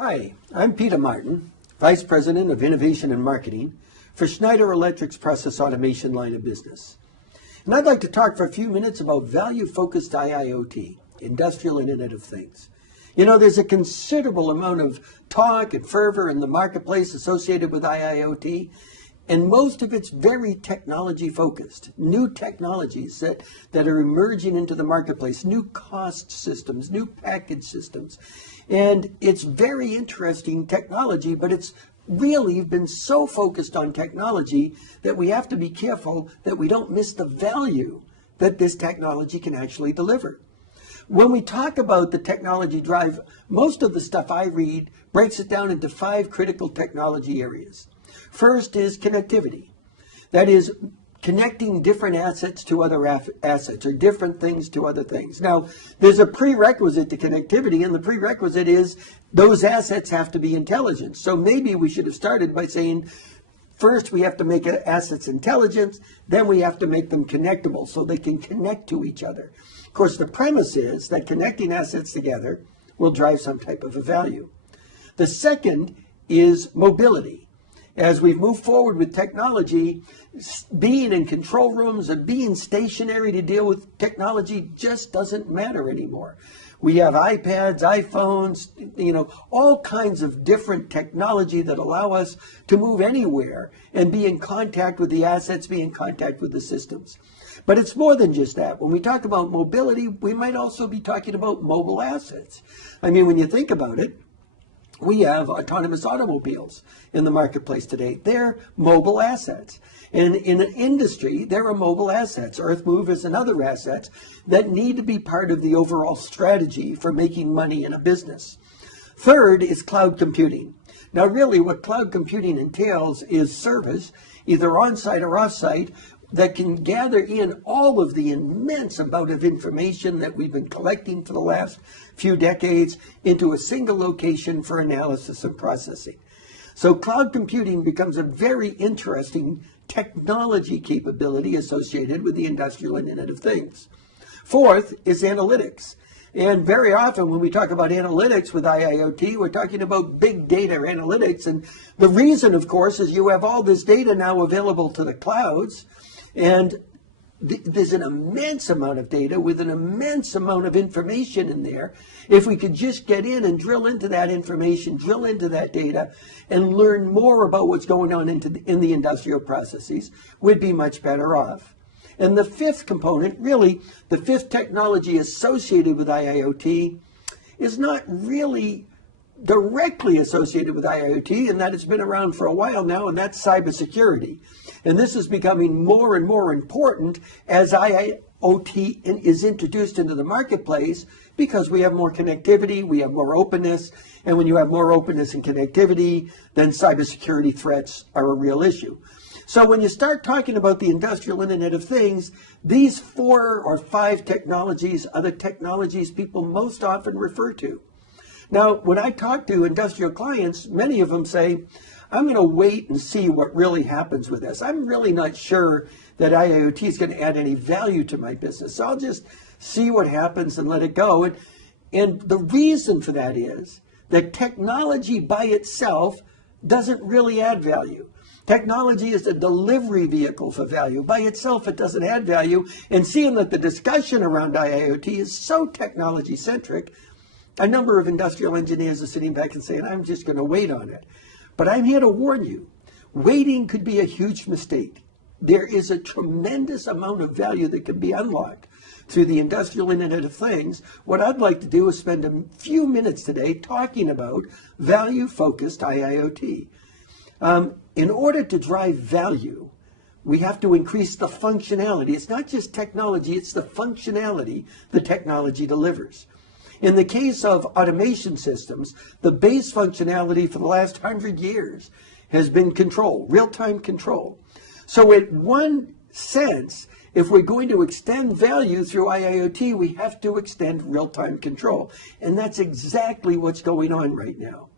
Hi, I'm Peter Martin, Vice President of Innovation and Marketing for Schneider Electric's Process Automation line of business. And I'd like to talk for a few minutes about value-focused IIoT, Industrial Internet of Things. You know, there's a considerable amount of talk and fervor in the marketplace associated with IIoT, and most of it's very technology-focused. New technologies that are emerging into the marketplace, new cost systems, new package systems. And it's very interesting technology, but it's really been so focused on technology that we have to be careful that we don't miss the value that this technology can actually deliver. When we talk about the technology drive, most of the stuff I read breaks it down into 5 critical technology areas. First is connectivity. That is connecting different assets to other assets or different things to other things. Now, there's a prerequisite to connectivity, and the prerequisite is those assets have to be intelligent. So maybe we should have started by saying, first we have to make assets intelligent, then we have to make them connectable so they can connect to each other. Of course, the premise is that connecting assets together will drive some type of a value. The second is mobility. As we've moved forward with technology, being in control rooms or being stationary to deal with technology just doesn't matter anymore. We have iPads, iPhones, all kinds of different technology that allow us to move anywhere and be in contact with the assets, be in contact with the systems. But it's more than just that. When we talk about mobility, we might also be talking about mobile assets. I mean, when you think about it, we have autonomous automobiles in the marketplace today. They're mobile assets. And in an industry, there are mobile assets. Earth movers and other assets that need to be part of the overall strategy for making money in a business. Third is cloud computing. Now, really, what cloud computing entails is service, either on-site or off-site, that can gather in all of the immense amount of information that we've been collecting for the last few decades into a single location for analysis and processing. So cloud computing becomes a very interesting technology capability associated with the Industrial Internet of Things. Fourth is analytics. And very often when we talk about analytics with IIoT, we're talking about big data analytics. And the reason, of course, is you have all this data now available to the clouds. And there's an immense amount of data with an immense amount of information in there. If we could just get in and drill into that information, drill into that data, and learn more about what's going on in the industrial processes, we'd be much better off. And the fifth component, really, the fifth technology associated with IIoT is not really directly associated with IIoT, and that it's been around for a while now, and that's cybersecurity. And this is becoming more and more important as IIoT is introduced into the marketplace because we have more connectivity, we have more openness, and when you have more openness and connectivity, then cybersecurity threats are a real issue. So when you start talking about the Industrial Internet of Things, these 4 or 5 technologies are the technologies people most often refer to. Now, when I talk to industrial clients, many of them say, I'm going to wait and see what really happens with this. I'm really not sure that IIoT is going to add any value to my business. So I'll just see what happens and let it go. And the reason for that is that technology by itself doesn't really add value. Technology is a delivery vehicle for value. By itself, it doesn't add value. And seeing that the discussion around IIoT is so technology-centric, a number of industrial engineers are sitting back and saying, I'm just going to wait on it. But I'm here to warn you, waiting could be a huge mistake. There is a tremendous amount of value that can be unlocked through the Industrial Internet of Things. What I'd like to do is spend a few minutes today talking about value-focused IIoT. In order to drive value, we have to increase the functionality. It's not just technology, it's the functionality the technology delivers. In the case of automation systems, the base functionality for the last 100 years has been control, real-time control. So in one sense, if we're going to extend value through IIoT, we have to extend real-time control. And that's exactly what's going on right now.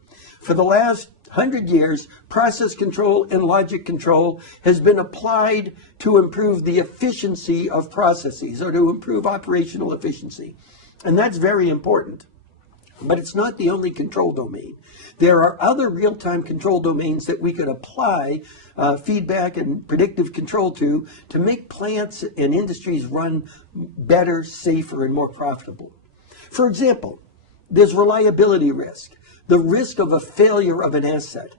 For the last 100 years, process control and logic control has been applied to improve the efficiency of processes or to improve operational efficiency. And that's very important. But it's not the only control domain. There are other real-time control domains that we could apply feedback and predictive control to make plants and industries run better, safer, and more profitable. For example, there's reliability risk, the risk of a failure of an asset.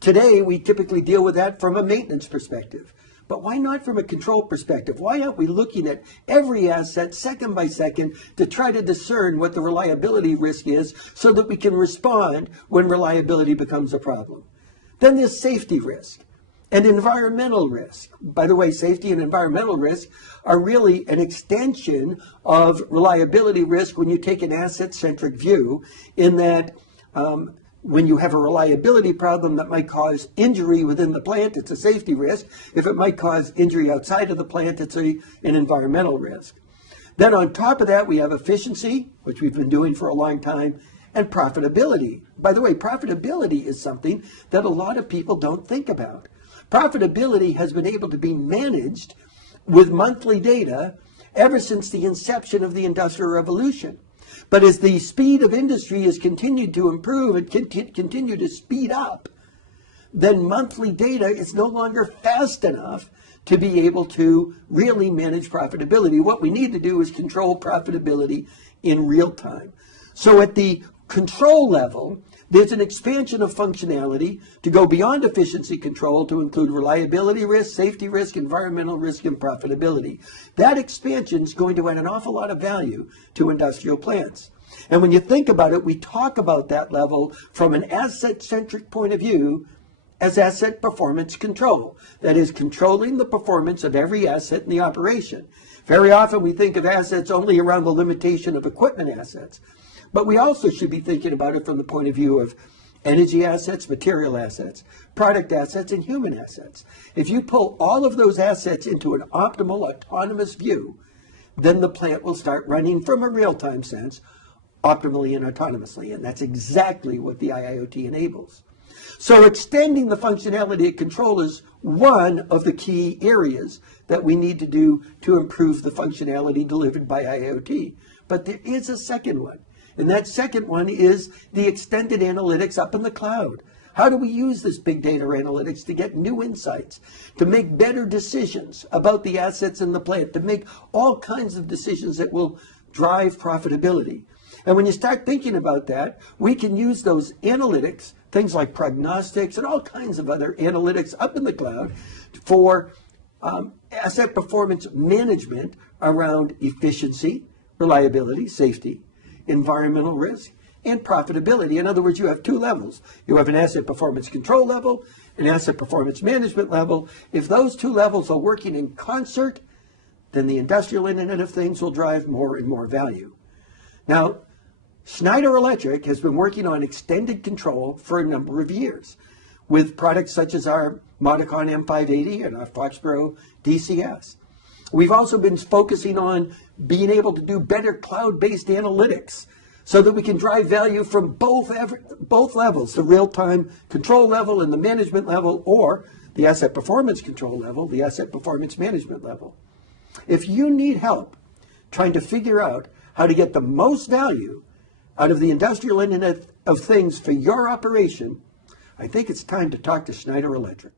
Today, we typically deal with that from a maintenance perspective. But why not from a control perspective? Why aren't we looking at every asset second by second to try to discern what the reliability risk is so that we can respond when reliability becomes a problem? Then there's safety risk and environmental risk. By the way, safety and environmental risk are really an extension of reliability risk when you take an asset-centric view, in that when you have a reliability problem that might cause injury within the plant, it's a safety risk. If it might cause injury outside of the plant, it's an environmental risk. Then on top of that, we have efficiency, which we've been doing for a long time, and profitability. By the way, profitability is something that a lot of people don't think about. Profitability has been able to be managed with monthly data ever since the inception of the Industrial Revolution. But as the speed of industry has continued to improve and continue to speed up, then monthly data is no longer fast enough to be able to really manage profitability. What we need to do is control profitability in real time. So at the control level, there's an expansion of functionality to go beyond efficiency control to include reliability risk, safety risk, environmental risk, and profitability. That expansion is going to add an awful lot of value to industrial plants. And when you think about it, we talk about that level from an asset-centric point of view as asset performance control. That is, controlling the performance of every asset in the operation. Very often we think of assets only around the limitation of equipment assets. But we also should be thinking about it from the point of view of energy assets, material assets, product assets, and human assets. If you pull all of those assets into an optimal autonomous view, then the plant will start running from a real-time sense, optimally and autonomously. And that's exactly what the IIoT enables. So extending the functionality of control is one of the key areas that we need to do to improve the functionality delivered by IIoT. But there is a second one. And that second one is the extended analytics up in the cloud. How do we use this big data analytics to get new insights, to make better decisions about the assets in the plant, to make all kinds of decisions that will drive profitability? And when you start thinking about that, we can use those analytics, things like prognostics and all kinds of other analytics up in the cloud for asset performance management around efficiency, reliability, safety, environmental risk, and profitability. In other words, you have two levels. You have an asset performance control level, an asset performance management level. If those two levels are working in concert, then the industrial Internet of Things will drive more and more value. Now, Schneider Electric has been working on extended control for a number of years with products such as our Modicon M580 and our Foxborough DCS. We've also been focusing on being able to do better cloud-based analytics so that we can drive value from both levels, the real-time control level and the management level, or the asset performance control level, the asset performance management level. If you need help trying to figure out how to get the most value out of the industrial Internet of Things for your operation, I think it's time to talk to Schneider Electric.